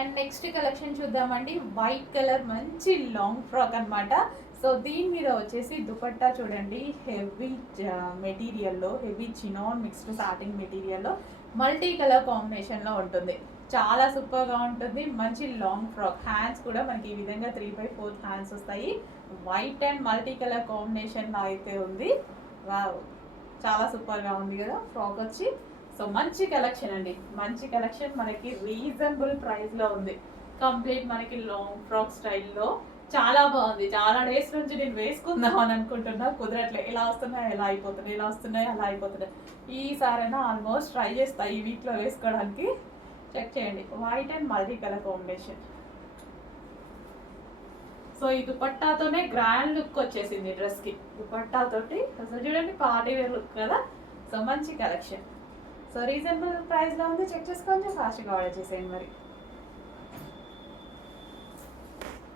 And next collection చూద్దామండి. White colour మంచి long frock అన్నమాట. సో దీని మీద వచ్చేసి దుపట్టా చూడండి, హెవీ మెటీరియల్లో, హెవీ చినాన్ మిక్స్డ్ సాటిన్ మెటీరియల్లో మల్టీ కలర్ కాంబినేషన్లో ఉంటుంది. చాలా సూపర్గా ఉంటుంది. మంచి లాంగ్ ఫ్రాక్. హ్యాండ్స్ కూడా మనకి ఈ విధంగా 3/4 హ్యాండ్స్ వస్తాయి. వైట్ అండ్ మల్టీ కలర్ కాంబినేషన్లో అయితే ఉంది. వావ్, చాలా సూపర్గా ఉంది కదా ఫ్రాక్ వచ్చి. సో మంచి కలెక్షన్ అండి, మంచి కలెక్షన్. మనకి రీజనబుల్ ప్రైస్లో ఉంది. కంప్లీట్ మనకి లాంగ్ ఫ్రాక్ స్టైల్లో చాలా బాగుంది. చాలా డేస్ నుంచి నేను వేసుకుందాం అని అనుకుంటున్నా, కుదరట్లే. ఎలా వస్తున్నాయి ఎలా అయిపోతున్నాయి, ఎలా వస్తున్నాయి అలా అయిపోతున్నాయి. ఈసారైనా ఆల్మోస్ట్ ట్రై చేస్తా ఈ వీక్లో వేసుకోవడానికి. చెక్ చేయండి, white and multi colour combination. So ఈ దుపట్టాతోనే గ్రాండ్ లుక్ వచ్చేసింది డ్రెస్కి. దుపట్టాతోటి అసలు చూడండి పార్టీ వేర్ లుక్ కదా. సో మంచి కలెక్షన్. సో రీజనబుల్ ప్రైస్లో ఉంది. చెక్ చేసుకోండి, ఫాస్ట్గా ఆర్డర్ చేసేయండి మరి.